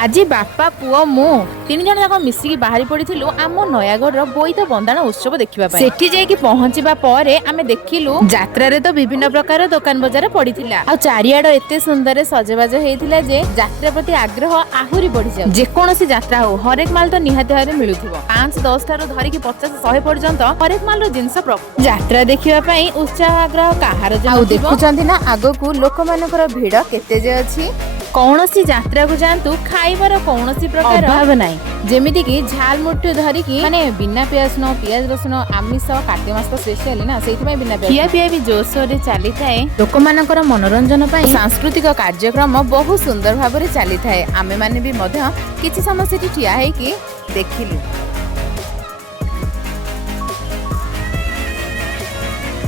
आज बापा पुओ मु तीन जन जाक मिसिकी बाहरी पड़िथिलु आम नयागढ़ बोईत बंदाण उत्सव देखिबा पई। सेठी जाईकी पहुंचीबा परे आमे देखिलु यात्रा रे तो विभिन्न प्रकार दुकान बजार पड़िथिला आ चारियाड एते सुंदर सजबाज हेइथिला जे यात्रा प्रति आग्रह आहुरी बढ़ी जाउ। जे कोनोसी यात्रा हो हरेक माल तो निहाती भाबे मिलुथिबो 5-10 ठारो धरिकी 50-100 पर्यंत हरेक माल रो जिंस यात्रा देखिबा पई उत्साह आग्रह काहार जे आउ देखुचंती ना आगो लोक मानकर भीड़ केते जे अछि। कौनसी यात्रा को जातु खाइबार कौनसी प्रकार अभाव नाही जेमिति कि झाल मुठ्ठी धरिकी माने बिना पियाज रसुन आमिष कार्तिक मास स्पेशल ना सेति पई बिना पिया भी जोरसोर रे चली थाए। लोक मानकर मनोरंजन पई सांस्कृतिक कार्यक्रम बहुत सुंदर भाव रे चली थाए। आमे माने भी मध्य किछि समय सेठी ठिया हे कि देखिलु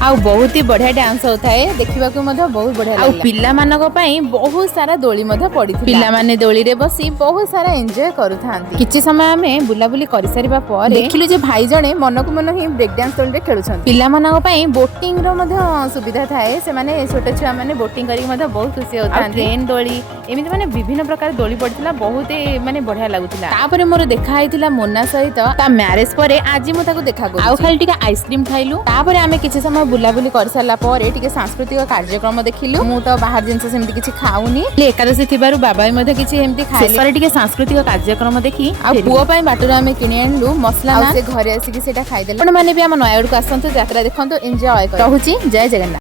आउ बहुत ही बढ़िया डांस होता है देखिबा को मध्य बहुत बढ़िया लागला। आउ पिल्ला मानक पई बहुत सारा दोली मध्य पड़िथिला पिल्ला माने दोली रे बसी बहुत सारा एन्जॉय करूथांती। किछि समय हमें बुलाबुली करि सारिबा पर देखिलु जे भाई जणे मन को मन ही ब्रेक डांस दोली रे खेलुछन। पिल्ला मानक पई बोटिंग रो मध्य सुविधा थाए से माने छोटे छुआ माने बोटिंग करी मध्य बहुत खुशी होथांती। ट्रेन दोली एमिति माने विभिन्न प्रकार दोली पड़िथिला बहुत माने बढ़िया लागुथिला। तापरे मोर देखा आइथिला मोना सहित ता मैरिज परे आज मु ताको देखा को आउ खाली टिका आइसक्रीम खाइलु। तापरे आमे किछि समय बुलाबुली कर सारा पर टिके सांस्कृतिक कार्यक्रम देखिलु। मु तो बाहर जिंस सेमति किछि खाउनी एकादशी थिबारु बाबा मधे किछि एमति खाइले पर टिके सांस्कृतिक कार्यक्रम देखि आ पुओ पई बाटरो आमे किनि आनलु मसला ना से घरे आसी कि सेटा खाइ देले। आपण माने भी हम नयागढ़ को आसंतु यात्रा देखंतु एन्जॉय कर। रहूची जय जगन्नाथ।